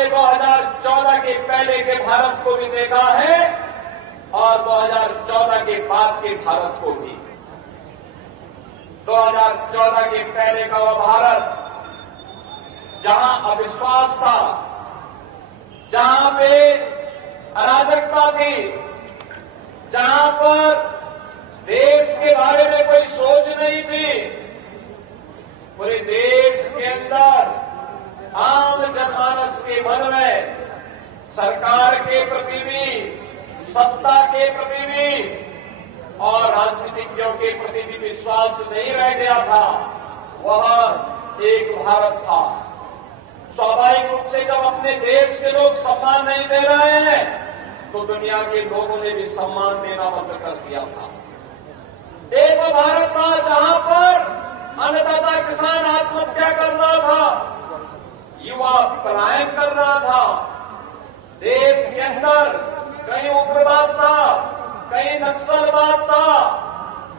आपने 2014 के पहले के भारत को भी देखा है और 2014 के बाद के भारत को भी। 2014 के पहले का वो भारत जहां अविश्वास था, जहां पे अराजकता थी, जहां पर देश के बारे में कोई सोच नहीं थी, पूरे देश के अंदर आम जनमानस के मन में सरकार के प्रति भी, सत्ता के प्रति भी और राजनीतिज्ञों के प्रति भी विश्वास नहीं रह गया था। वह एक भारत था। स्वाभाविक रूप से जब अपने देश के लोग सम्मान नहीं दे रहे हैं तो दुनिया के लोगों ने भी सम्मान देना बंद कर दिया था। एक वो भारत था जहां पर अन्नदाता किसान आत्महत्या कर रहा था, युवा पलायन कर रहा था, देश के अंदर कहीं उग्रवाद था, कहीं नक्सलवाद था,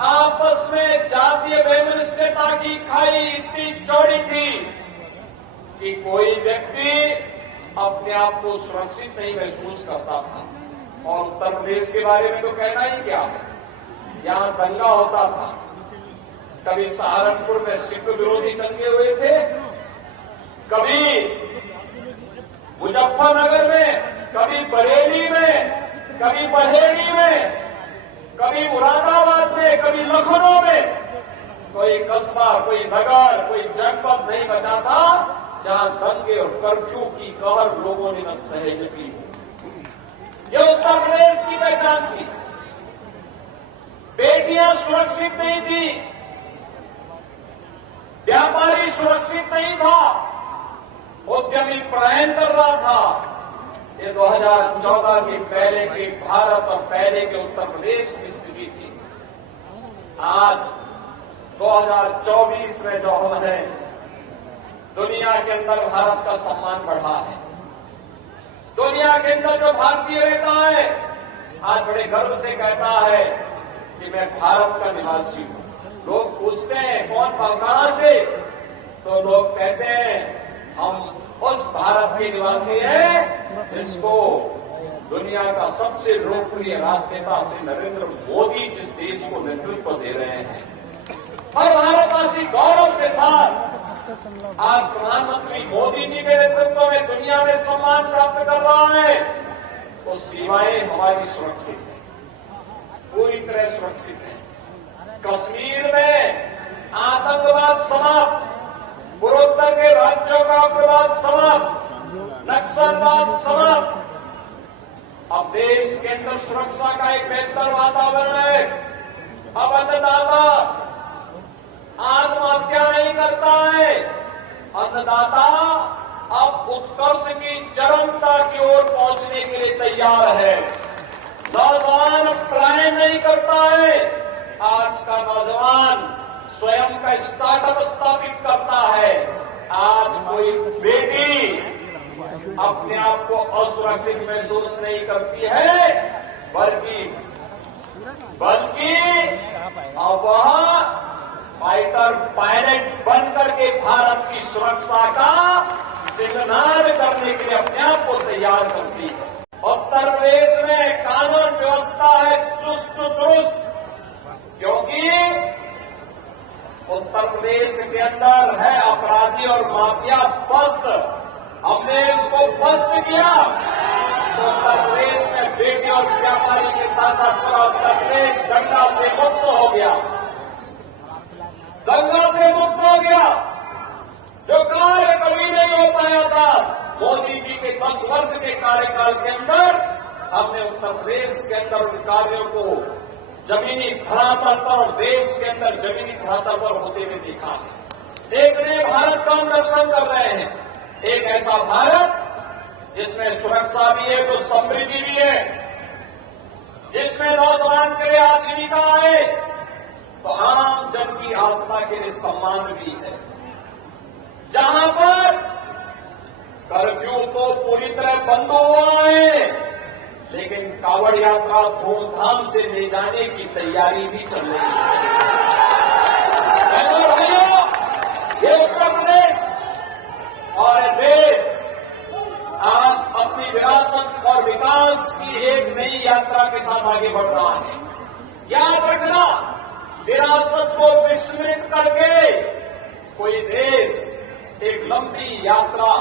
आपस में जातीय वैमनस्यता की खाई इतनी चौड़ी थी कि कोई व्यक्ति अपने आप को सुरक्षित नहीं महसूस करता था। और उत्तर प्रदेश के बारे में तो कहना ही क्या है, यहां दंगा होता था। कभी सहारनपुर में सिख विरोधी दंगे हुए थे, कभी मुजफ्फरनगर में, कभी बरेली में, कभी बहेड़ी में, कभी मुरादाबाद में, कभी लखनऊ में। कोई कस्बा, कोई नगर, कोई जनपद नहीं बचा था जहां दंगे और कर्फ्यू की कहर लोगों ने न सहन की। यह उत्तर प्रदेश की पहचान थी। बेटियां सुरक्षित नहीं थी, व्यापारी सुरक्षित नहीं था, उद्यमी पलायन कर रहा था। ये 2014 के पहले के भारत और पहले के उत्तर प्रदेश की स्थिति थी। आज 2024 में जो हम हैं, दुनिया के अंदर भारत का सम्मान बढ़ा है। दुनिया के अंदर जो भारतीय रहता है आज बड़े गर्व से कहता है कि मैं भारत का निवासी हूं। लोग पूछते हैं कौन कहां से, तो लोग कहते हैं हम उस भारत के निवासी हैं जिसको दुनिया का सबसे लोकप्रिय राजनेता श्री नरेंद्र मोदी जिस देश को नेतृत्व दे रहे हैं। और भारतवासी गौरव के साथ आज प्रधानमंत्री मोदी जी के नेतृत्व में दुनिया में सम्मान प्राप्त कर रहा है। तो सीमाएं हमारी सुरक्षित है, पूरी तरह सुरक्षित है। कश्मीर में आतंकवाद समाप्त, पूर्वोत्तर के राज्यों का उग्रवाद समाप्त, नक्सलवाद समाप्त। अब देश के अंदर सुरक्षा का एक बेहतर वातावरण है। अब अन्नदाता आत्महत्या नहीं करता है, अन्नदाता अब उत्कर्ष की चरमता की ओर पहुंचने के लिए तैयार है। नौजवान पलायन नहीं करता है। आज का नौजवान स्वयं का स्टार्टअप स्थापित करता है। आज कोई बेटी अपने आप को असुरक्षित महसूस नहीं करती है, बल्कि अब वह फाइटर पायलट बनकर के भारत की सुरक्षा का सिंगनाद करने के लिए अपने आप को तैयार करती है। उत्तर प्रदेश में कानून व्यवस्था है चुस्त दुरुस्त, क्योंकि उत्तर प्रदेश के अंदर है अपराधी और माफिया पस्त। हमने इसको पस्त किया तो उत्तर प्रदेश में बेटी और व्यापारी के साथ साथ पूरा उत्तर प्रदेश दंगा से मुक्त हो गया, दंगा से मुक्त हो गया। जो कार्य कभी नहीं हो पाया था, मोदी जी के 10 वर्ष के कार्यकाल के अंदर हमने उत्तर प्रदेश के अंदर उन कार्यों को जमीनी धरातल पर और देश के अंदर जमीनी धरातल पर होते हुए देखा है। एक नए भारत का हम दर्शन कर रहे हैं, एक ऐसा भारत जिसमें सुरक्षा भी है तो समृद्धि भी है, जिसमें नौजवान के लिए आजीविका है तो आम जन की आस्था के लिए सम्मान भी है, जहां पर कर्फ्यू तो पूरी तरह बंद हुआ है लेकिन कांवड़ यात्रा धूमधाम से ले जाने की तैयारी भी चल रही है। भाइयों, ये उत्तर प्रदेश और देश यात्रा के साथ आगे बढ़ रहा है। याद रखना, विरासत को विस्मृत करके कोई देश एक लंबी यात्रा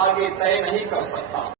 आगे तय नहीं कर सकता।